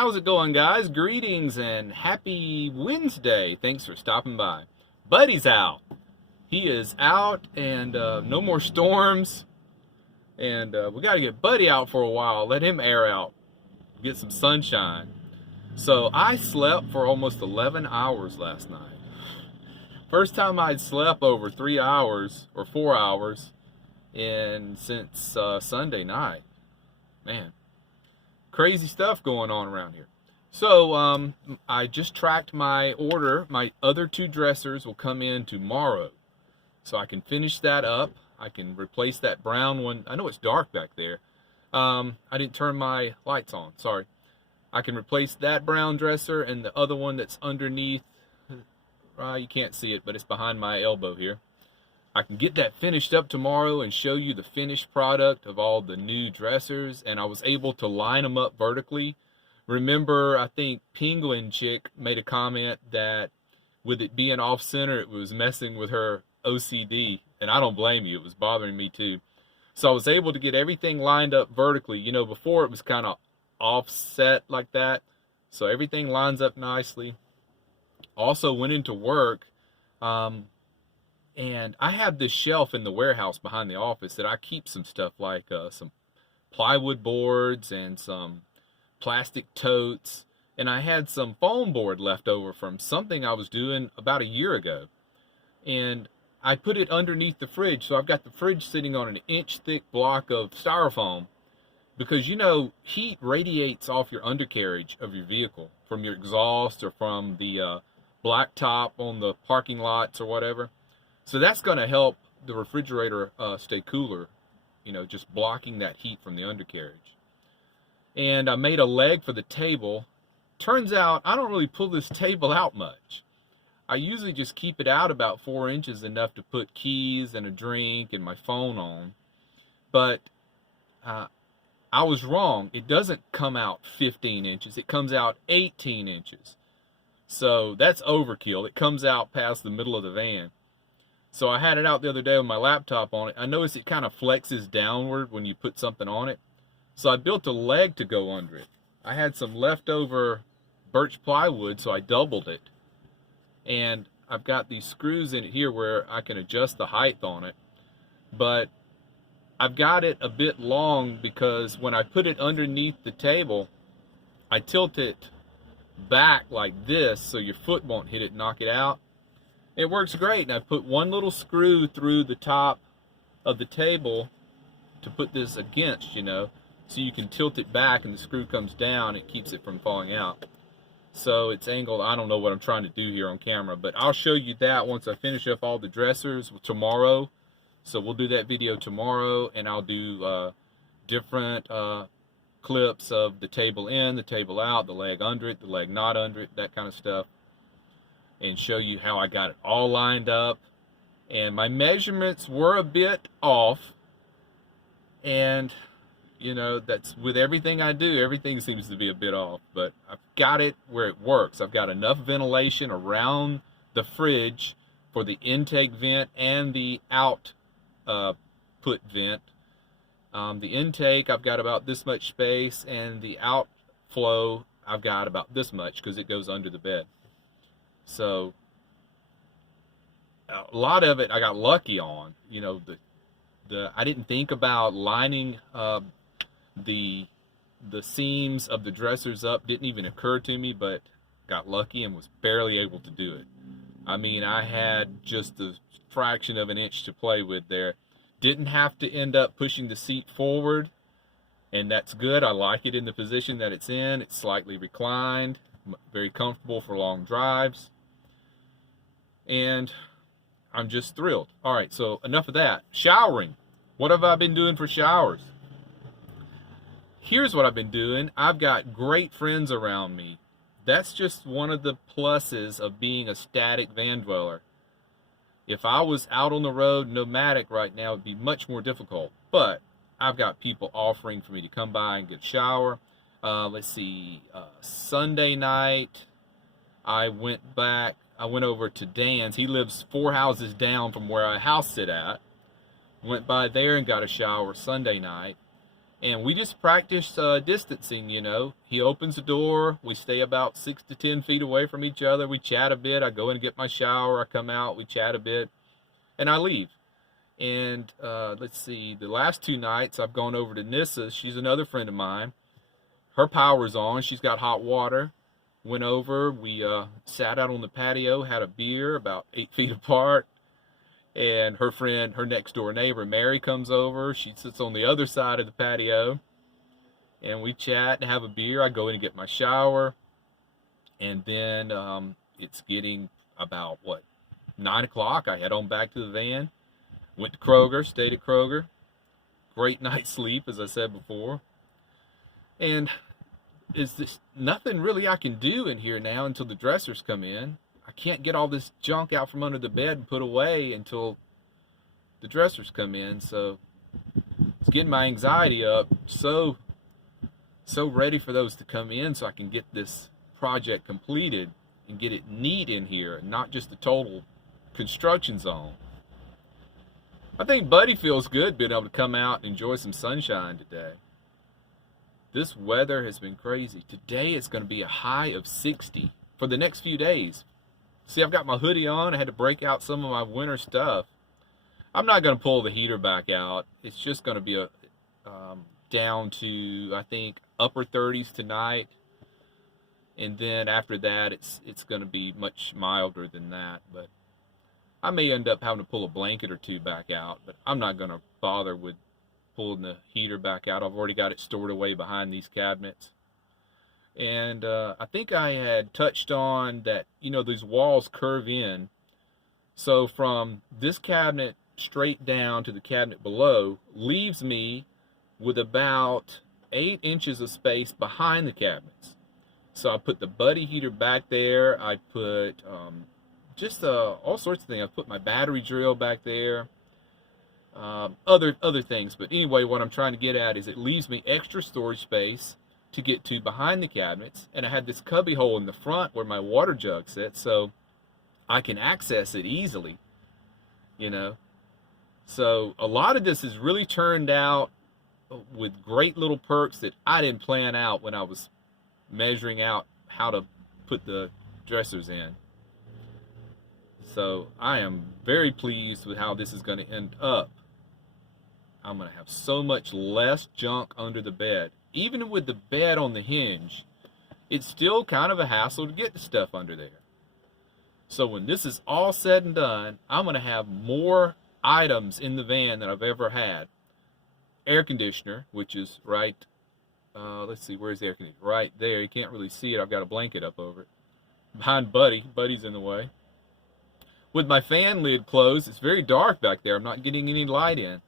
How's it going, guys? Greetings and happy Wednesday. Thanks for stopping by. Buddy's out. He is out, and no more storms. And we got to get Buddy out for a while. Let him air out. Get some sunshine. So I slept for almost 11 hours last night. First time I'd slept over 3 hours or 4 hours since Sunday night. Man. Crazy stuff going on around here. So I just tracked my order. My other two dressers will come in tomorrow, so I can finish that up. I can replace that brown one. I know it's dark back there. I didn't turn my lights on, sorry. I can replace that brown dresser and the other one that's underneath. You can't see it, but it's behind my elbow here. I can get that finished up tomorrow and show you the finished product of all the new dressers, and I was able to line them up vertically. Remember, I think Penguin Chick made a comment that with it being off center, it was messing with her OCD, and I don't blame you, it was bothering me too. So I was able to get everything lined up vertically. You know, before it was kind of offset like that, so everything lines up nicely. Also went into work, and I have this shelf in the warehouse behind the office that I keep some stuff like some plywood boards and some plastic totes. And I had some foam board left over from something I was doing about a year ago. And I put it underneath the fridge. So I've got the fridge sitting on an inch thick block of styrofoam. Because, you know, heat radiates off your undercarriage of your vehicle from your exhaust or from the black top on the parking lots or whatever. So that's going to help the refrigerator stay cooler, you know, just blocking that heat from the undercarriage. And I made a leg for the table. Turns out I don't really pull this table out much. I usually just keep it out about 4 inches, enough to put keys and a drink and my phone on. But I was wrong. It doesn't come out 15 inches. It comes out 18 inches. So that's overkill. It comes out past the middle of the van. So I had it out the other day with my laptop on it. I noticed it kind of flexes downward when you put something on it. So I built a leg to go under it. I had some leftover birch plywood, so I doubled it. And I've got these screws in it here where I can adjust the height on it. But I've got it a bit long because when I put it underneath the table, I tilt it back like this so your foot won't hit it and knock it out. It works great, and I put one little screw through the top of the table to put this against, you know, so you can tilt it back and the screw comes down. It keeps it from falling out. So it's angled. I don't know what I'm trying to do here on camera, but I'll show you that once I finish up all the dressers tomorrow. So we'll do that video tomorrow, and I'll do different clips of the table in, the table out, the leg under it, the leg not under it, that kind of stuff, and show you how I got it all lined up. And my measurements were a bit off, and you know, that's with everything I do, everything seems to be a bit off, but I've got it where it works. I've got enough ventilation around the fridge for the intake vent and the output vent. The intake, I've got about this much space, and the outflow, I've got about this much because it goes under the bed. So a lot of it I got lucky on. You know, I didn't think about lining the seams of the dressers up. Didn't even occur to me, but got lucky and was barely able to do it. I mean, I had just a fraction of an inch to play with there. Didn't have to end up pushing the seat forward, and that's good. I like it in the position that it's in. It's slightly reclined, very comfortable for long drives, and I'm just thrilled. All right, so enough of that. Showering. What have I been doing for showers? Here's what I've been doing. I've got great friends around me. That's just one of the pluses of being a static van dweller. If I was out on the road nomadic right now, it'd be much more difficult. But I've got people offering for me to come by and get a shower. Let's see, Sunday night, I went over to Dan's. He lives 4 houses down from where I house sit at. Went by there and got a shower Sunday night. And we just practice distancing, you know. He opens the door, we stay about 6 to 10 feet away from each other, we chat a bit, I go in and get my shower, I come out, we chat a bit, and I leave. And let's see, the last 2 nights I've gone over to Nissa. She's another friend of mine. Her power's on, she's got hot water. Went over, we sat out on the patio, had a beer about 8 feet apart. And her friend, her next door neighbor, Mary, comes over. She sits on the other side of the patio. And we chat and have a beer. I go in and get my shower. And then it's getting about, 9 o'clock. I head on back to the van. Went to Kroger, stayed at Kroger. Great night's sleep, as I said before. And is this nothing really I can do in here now until the dressers come in? I can't get all this junk out from under the bed and put away until the dressers come in. So it's getting my anxiety up. So ready for those to come in so I can get this project completed and get it neat in here and not just a total construction zone. I think Buddy feels good being able to come out and enjoy some sunshine today. This weather has been crazy. Today it's going to be a high of 60 for the next few days. See, I've got my hoodie on. I had to break out some of my winter stuff. I'm not going to pull the heater back out. It's just going to be down to, I think, upper 30s tonight. And then after that, it's going to be much milder than that. But I may end up having to pull a blanket or two back out. But I'm not going to bother with pulling the heater back out. I've already got it stored away behind these cabinets. And I think I had touched on that, you know, these walls curve in. So from this cabinet straight down to the cabinet below leaves me with about 8 inches of space behind the cabinets. So I put the Buddy heater back there. I put just all sorts of things. I put my battery drill back there. Other things. But anyway, what I'm trying to get at is it leaves me extra storage space to get to behind the cabinets, and I had this cubby hole in the front where my water jug sits, so I can access it easily, you know. So a lot of this has really turned out with great little perks that I didn't plan out when I was measuring out how to put the dressers in. So I am very pleased with how this is going to end up. I'm going to have so much less junk under the bed. Even with the bed on the hinge, it's still kind of a hassle to get the stuff under there. So when this is all said and done, I'm going to have more items in the van than I've ever had. Air conditioner, which is right, let's see, where's the air conditioner? Right there. You can't really see it. I've got a blanket up over it. Behind Buddy. Buddy's in the way. With my fan lid closed, it's very dark back there. I'm not getting any light in.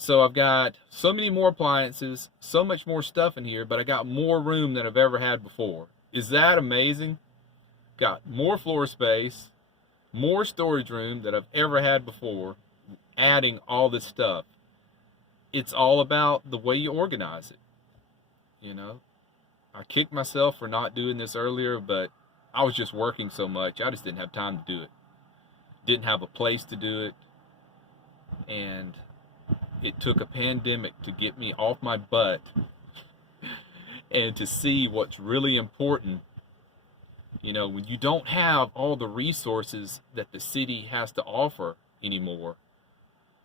So I've got so many more appliances, so much more stuff in here, but I got more room than I've ever had before. Is that amazing? Got more floor space, more storage room than I've ever had before, adding all this stuff. It's all about the way you organize it. You know, I kicked myself for not doing this earlier, but I was just working so much, I just didn't have time to do it. Didn't have a place to do it, and it took a pandemic to get me off my butt and to see what's really important. You know, when you don't have all the resources that the city has to offer anymore,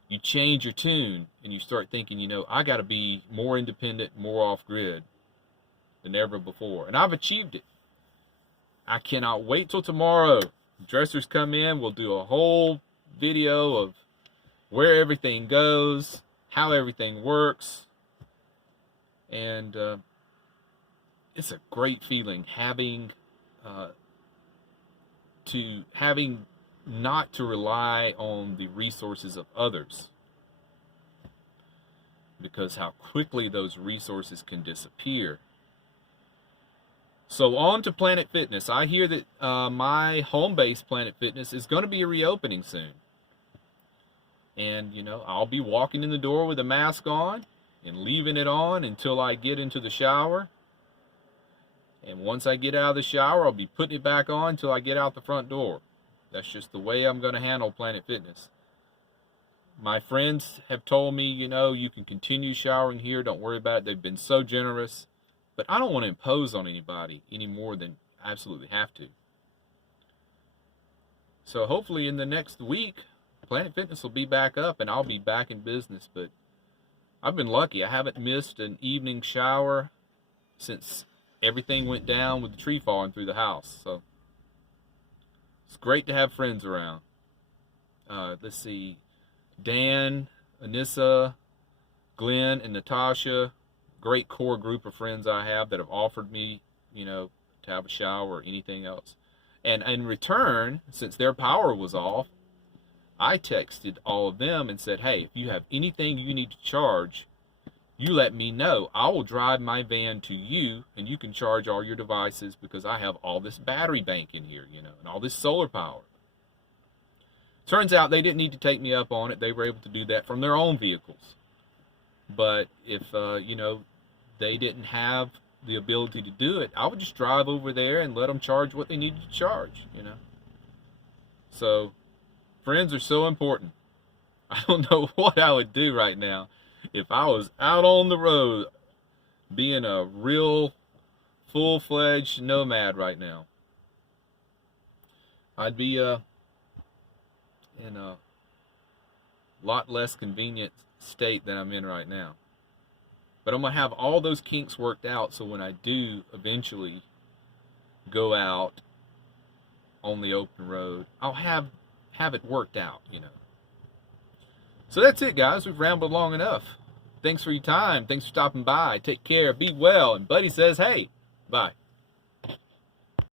you change your tune and you start thinking, you know, I got to be more independent, more off-grid than ever before. And I've achieved it. I cannot wait till tomorrow. Dressers come in, we'll do a whole video of where everything goes, how everything works, and it's a great feeling having not to rely on the resources of others, because how quickly those resources can disappear. So on to Planet Fitness. I hear that my home base Planet Fitness is going to be reopening soon. And, you know, I'll be walking in the door with a mask on and leaving it on until I get into the shower. And once I get out of the shower, I'll be putting it back on until I get out the front door. That's just the way I'm going to handle Planet Fitness. My friends have told me, you can continue showering here. Don't worry about it. They've been so generous. But I don't want to impose on anybody any more than I absolutely have to. So hopefully in the next week, Planet Fitness will be back up and I'll be back in business. But I've been lucky. I haven't missed an evening shower since everything went down with the tree falling through the house. So it's great to have friends around. Let's see. Dan, Anissa, Glenn, and Natasha. Great core group of friends I have that have offered me, to have a shower or anything else. And in return, since their power was off, I texted all of them and said, hey, if you have anything you need to charge, you let me know. I will drive my van to you and you can charge all your devices because I have all this battery bank in here, and all this solar power. Turns out they didn't need to take me up on it. They were able to do that from their own vehicles. But if, they didn't have the ability to do it, I would just drive over there and let them charge what they needed to charge, So, friends are so important. I don't know what I would do right now if I was out on the road being a real full-fledged nomad right now. I'd be in a lot less convenient state than I'm in right now. But I'm going to have all those kinks worked out so when I do eventually go out on the open road, I'll have it worked out, So that's it, guys. We've rambled long enough. Thanks for your time. Thanks for stopping by. Take care. Be well. And Buddy says, hey, bye.